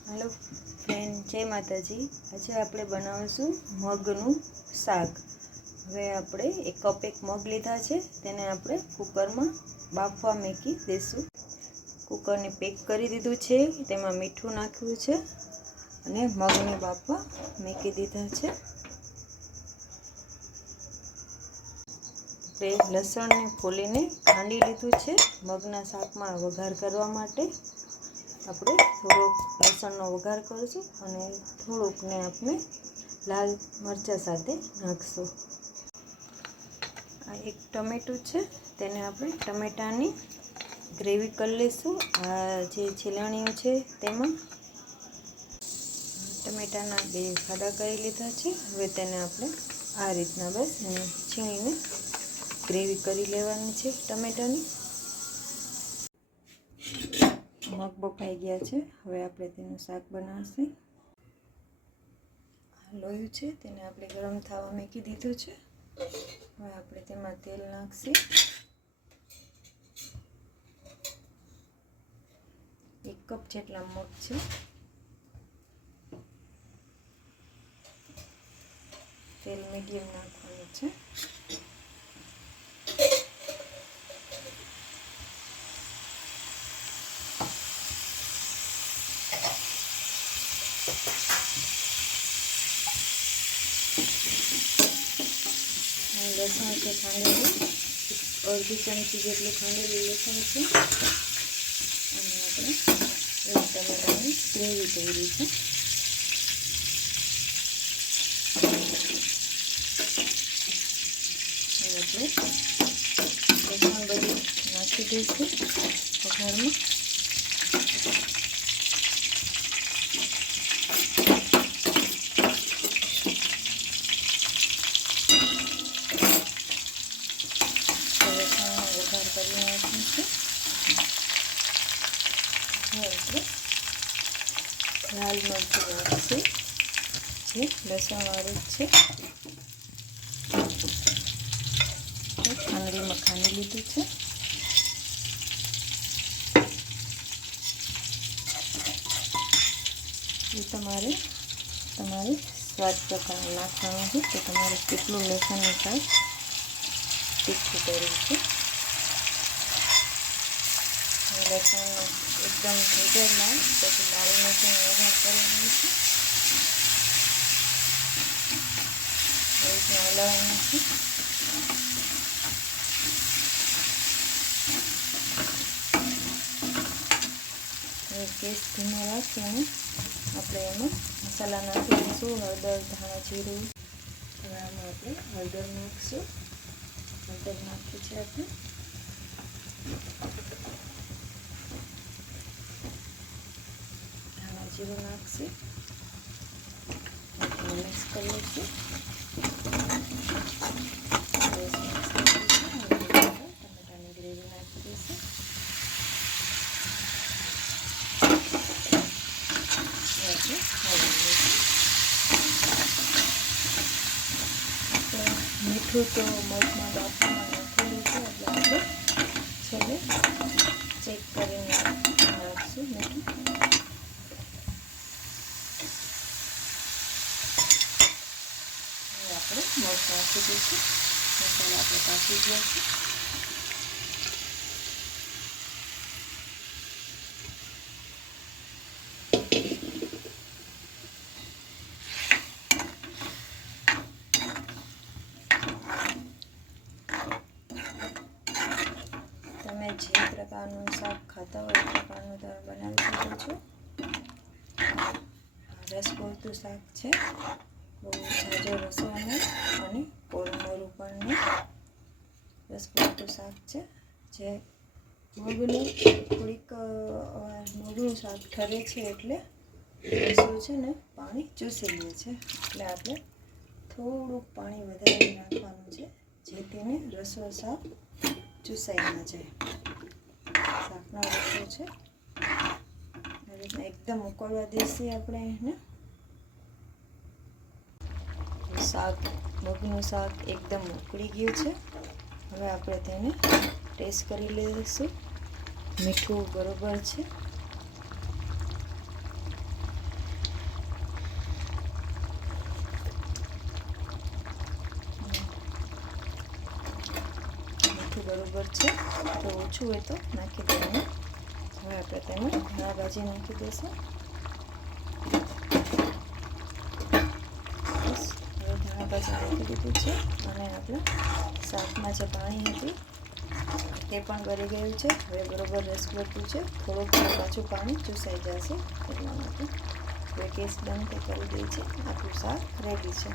Hello friend, जय माताजी। आज આપણે બનાવીશું મગનું શાક। હવે આપણે એક કપ મગ લીધા છે, તેને આપણે કુકરમાં બાફવા મૂકી દઈશું। કુકરને પેક કરી દીધું છે, તેમાં મીઠું નાખ્યું છે અને મગને બાફવા મૂકી દીધા છે। આપણે લસણને ફોલીને ખાંડી લીધું છે। મગના શાકમાં વઘાર કરવા માટે આપણે થોડોક લસણનો વઘાર કરીશું અને થોડુંકને આપણે લાલ મરચાં સાથે નાખશું। આ એક ટમેટું છે, તેને આપણે ટમેટાની ગ્રેવી કરી લઈશું। આ જે છીલણીયું છે તેમાં ટમેટાના 2 ખાડા કરી લીધા છે। હવે તેને આપણે આ રીતના બસ છીણીને ગ્રેવી કરી લેવાની છે ટમેટાની। મગ બફાઈ ગયા છે, હવે આપણે તેનું શાક બનાવશું। લોયું છે તેને આપણે ગરમ થવા મૂકી દીધું છે। હવે આપણે તેમાં તેલ નાખશું। 1 કપ જેટલા મગ છે। તેલ મીડિયમ નાખવાનું છે। લસણ છે ખાંડેલું, 1/2 ચમચી જેટલું ખાંડેલું લસણ છે અને આપણે ટમેટાની ગ્રેવી કરી છે। હવે આપણે લસણ બધું નાખી દઈશું વઘારમાં। વઘાર કરી નાખ્યું છે। હવે આપણે લાલ મરચું નાખીશું, જે લસણવાળું છે। ખાંડણીમાં ખાંડી લીધું છે। એ તમારે સ્વાદ પ્રમાણે નાખવાનું છે કે તમારે કેટલું લસણનું શાક તીખું કરવું છે। લસણ એકદમ થઈ જાય લાલ પછી લાલ મરચું વઘાર કરવાનું છે। એ રીતના હલાવવાનું છે। હવે ગેસ ધીમો રાખીને આપણે એમાં મસાલા નાખી દઈશું। હળદર, ધાણા જીરું। હવે આમાં આપણે હળદર નાખીશું। હળદર નાખી છે આપણે। ધાણા જીરું નાખીશું, મિક્સ કરી લઈશું। ટમેટાની ગ્રેવી નાખી દઈશું। મીઠું તો મગમાં બાફવામાં નાખેલું છે, એટલે આપણે છેલ્લે ચેક કરીને નાખીશું મીઠું। હવે આપણે મગ નાખી દઈશું। મસાલા આપણે કાપી ગયા છે। તમે જે પ્રકારનું શાક ખાતા હોય એ પ્રકારનું તમે બનાવી શકો છો। રસ પૂરતું શાક છે, બહુ ઝાઝો રસો નહીં અને મોરું પણ નહીં, રસ પૂરતું શાક છે। જે મગનું થોડીક મગનું શાક ઠરે છે એટલે રસો છે ને પાણી ચૂસી લે છે, એટલે આપણે થોડુંક પાણી વધારે નાખવાનું છે, જેથી રસો શાક ચૂસાઈ ના જાય। શાકનો રસો છે આ રીતના એકદમ ઉકળવા દઈશું આપણે એને। મગનું શાક એકદમ ઉકળી ગયું છે। હવે આપણે તેને ટેસ્ટ કરી લઈશું। મીઠું બરોબર છે। મીઠું બરોબર છે, તો ઓછું હોય તો નાખી દેવાનું. હવે આપણે તેમાં ધાણા ભાજી નાખી દઈશું. બસ હવે ધાણા ભાજી નાખી દીધું છે અને આપણે શાકમાં જે પાણી હતી તે પણ ગળી ગયું છે. હવે બરોબર રસ પડતું છે, થોડુંક પાછું પાણી ચૂસાઈ જશે એટલા માટે. હવે ગેસ બંધ કરી દઈએ છીએ. આપણું શાક રેડી છે.